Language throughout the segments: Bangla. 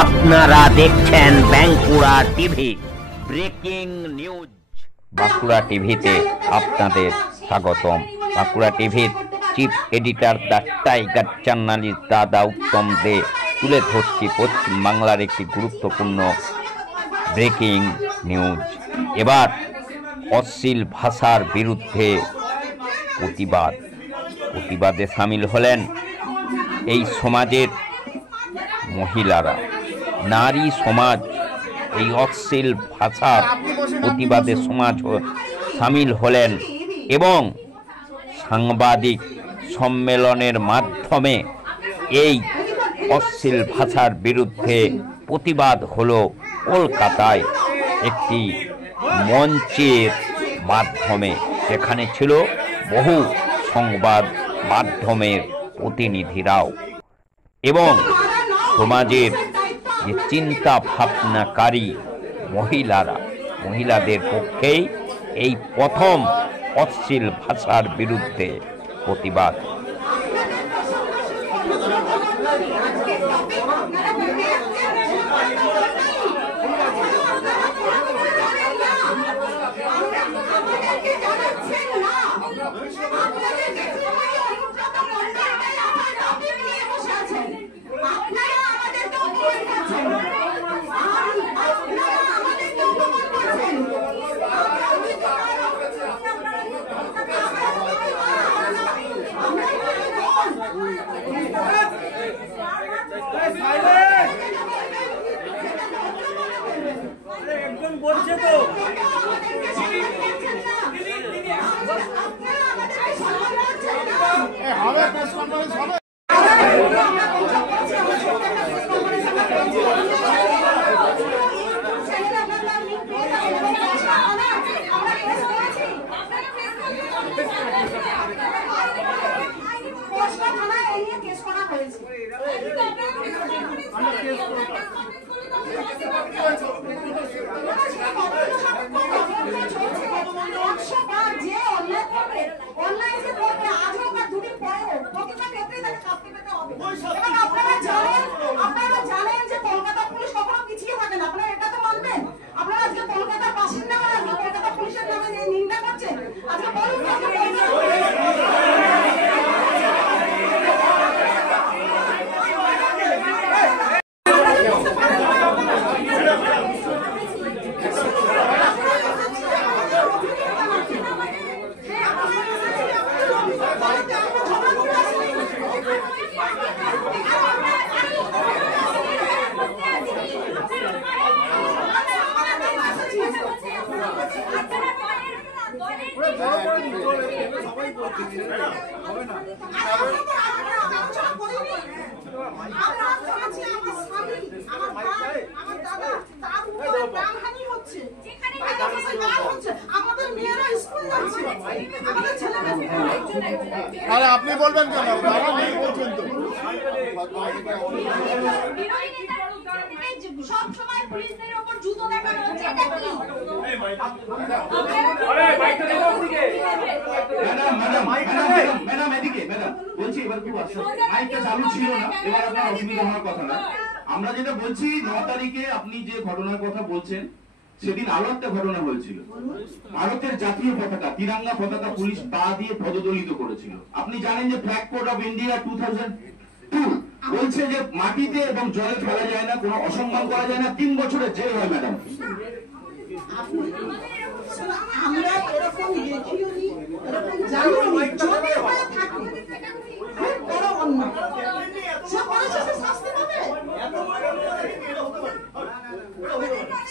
আপনারা দেখছেন Bankura TV breaking news. Bankura টিভিতে আপনাদের স্বাগতম। বাঁকুড়া টিভির chief editor the tiger journalist দাদা উত্তম দে তুলে ধরছি পশ্চিমবাংলার একটি গুরুত্বপূর্ণ ব্রেকিং নিউজ। এবার অশ্লীল ভাষার বিরুদ্ধে প্রতিবাদে সামিল হলেন এই সমাজের মহিলারা। নারী সমাজ এই অশ্লীল ভাষার প্রতিবাদে সামিল হলেন এবং সাংবাদিক সম্মেলনের মাধ্যমে এই অশ্লীল ভাষার বিরুদ্ধে প্রতিবাদ হলো কলকাতায় একটি মঞ্চের মাধ্যমে, যেখানে ছিল বহু সংবাদ মাধ্যমের প্রতিনিধিরাও এবং সমাজের যে চিন্তা ভাবনাকারী মহিলাদের পক্ষেই এই প্রথম অশ্লীল ভাষার বিরুদ্ধে প্রতিবাদ। বলছে তো আপনারা জানেন যে কলকাতা পুলিশ কখনো পিছিয়ে থাকে না। আপনারা এটা তো মানবেন। আপনারা আজকে কলকাতার বাসিন্দা কলকাতা পুলিশের নামে নিন্দা করছেন। আজকে বলুন আরে আপনি বলবেন কেন? বলছেন তো সব সময় পুলিশদের উপর জুতো দেখানো হচ্ছে। এটা কি? ম্যাডাম এদিকে ম্যাডাম বলছি, এবার খুব আসছে মাইকটা চালু ছিল না, এবার আপনার অসুবিধা হওয়ার কথা না। আমরা যেটা বলছি 9 তারিখে আপনি যে ঘটনার কথা বলছেন, সেদিন আরো একটা ঘটনা হয়েছিল। ভারতের জাতীয় পতাকা তিরঙ্গা পতাকা পুলিশ পা দিয়ে পদদলিত করেছিল। আপনি জানেন যে ফ্ল্যাগ কোড অফ ইন্ডিয়া 2002 বলছে যে মাটিতে এবং জলে ফেলা যায় না, কোনো অসম্মান করা যায় না, 3 বছরের জেল হয়। ম্যাডাম আমরা এরকম দেখিও নি, এরকম জানিও নি, যদি হয়ে থাকে খুব বড় অন্যায়। সে করেছে, সে শাস্তি পাবে।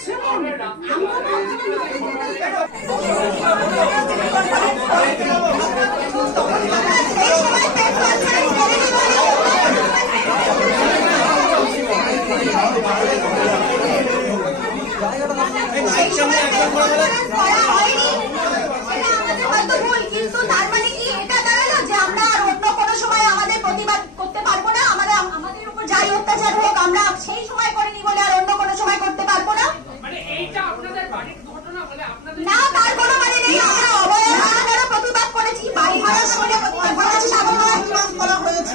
শুনুন, আমি তো বলছি কিন্তু তার মানে কি এটা দাঁড়ালো যে আমরা আর অন্য কোনো সময় আমাদের প্রতিবাদ করতে পারবো না? আমাদের উপর যাই অত্যাচার হোক আমরা সেই সময় করিনি বলে আর অন্য কোনো সময় করতে পারবো না? না, তার কোনো মানে নেই। আমরা অবহেলার প্রতিবাদ করেছি, বাড়ি ভাড়া শুনে করেছি, সাধারণ করা হয়েছে।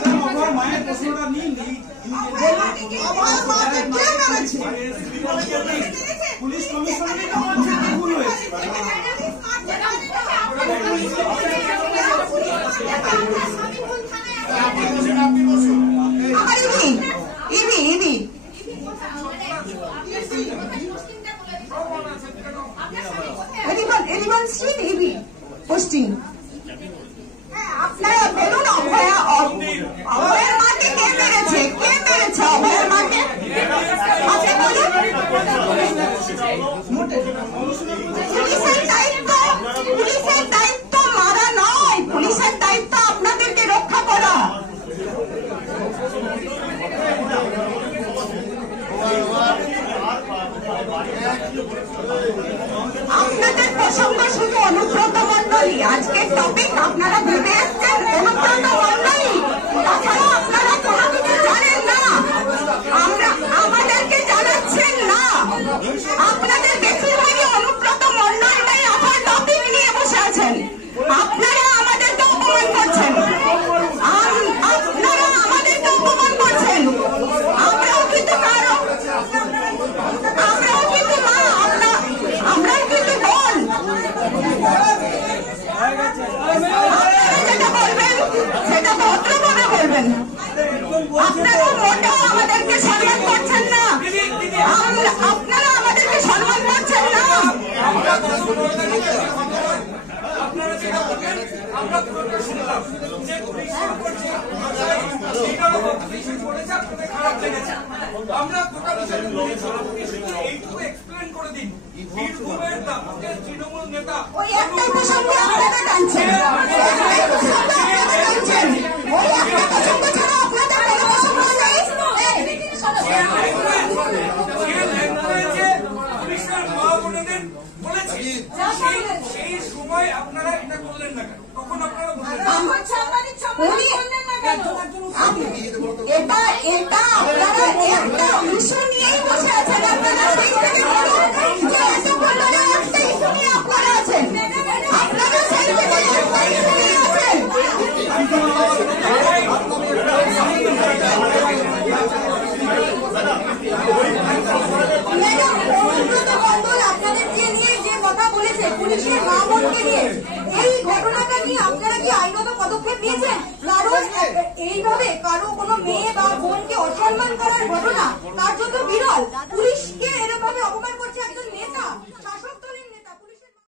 আপনি বসুন, আপনি বসুন। আমার EV eleven street EV posting. আপনারা বলুন অভয়ের মাকে কে মেরেছে? অভয়ের মাকে আপনি বলুন। পুলিশের দায়িত্ব মারা নয়, পুলিশের দায়িত্ব আপনাদেরকে রক্ষা করা। আপনাদের প্রসঙ্গ শুধু অনুব্রত মণ্ডলী, আজকের টপিক আপনারা ভেবে এসছেন অনুব্রত মণ্ডলী, তাছাড়া আপনারা কোনো কিছু জানেন না, আমাদেরকে জানাচ্ছেন না। আপনাদের বেশিরভাগই অনুব্রত মণ্ডলটাই আপনার টপিক নিয়ে বসে আছেন। আপনারা আমাদেরকে অপমান করছেন, আমরাও কিন্তু কারো, আমরাও কিন্তু মা, আমরাও কিন্তু বোন। যেটা বলবেন সেটা ভদ্রভাবে বলবেন। আপনারা মোটেও আমাদেরকে সম্মান করছেন না, আপনারা আমাদেরকে সম্মান করছেন না। আপনারা যেটা বললেন আমরা পুরোটা শুনলাম যে পুলিশ করছে করেছে, আপনাদের খারাপ লেগেছে। আমরা গোটা বিষয়টা এইটুকু এক্সপ্লেন করে দিন। বীরভূমের দাপুটের তৃণমূল নেতা ওই একটাই প্রসঙ্গে আপনারা টানছেন, একটাই প্রসঙ্গে আপনারা টানছেন, ওই একটা প্রসঙ্গ ছাড়া আপনাদের কোনো প্রসঙ্গ নেই। পুলিশের মা বোনেদের বলেছে সেই সময় আপনারা এটা করলেন না কেন? তখন আপনারা এটা আপনারা একটা ইস্যু নিয়েই বসে আছেন। আপনারা সেই থেকে বলুন যে এত বললেন একটা ইস্যু নিয়ে আপনারা আছেন, আপনারা সেই থেকে একটা ইস্যু নিয়ে আছেন। অনুব্রত মণ্ডল আপনাদেরকে নিয়ে যে কথা বলেছে পুলিশের মা বোনকে নিয়ে, এই ঘটনাটা নিয়ে আপনারা কি আইনত পদক্ষেপ নিয়েছেন? কারণ এইভাবে কারো কোনো মেয়ে বা বোনকে অসম্মান করার ঘটনা তার জন্য বিরল। পুলিশকে এরকম অপমান করছে একজন নেতা।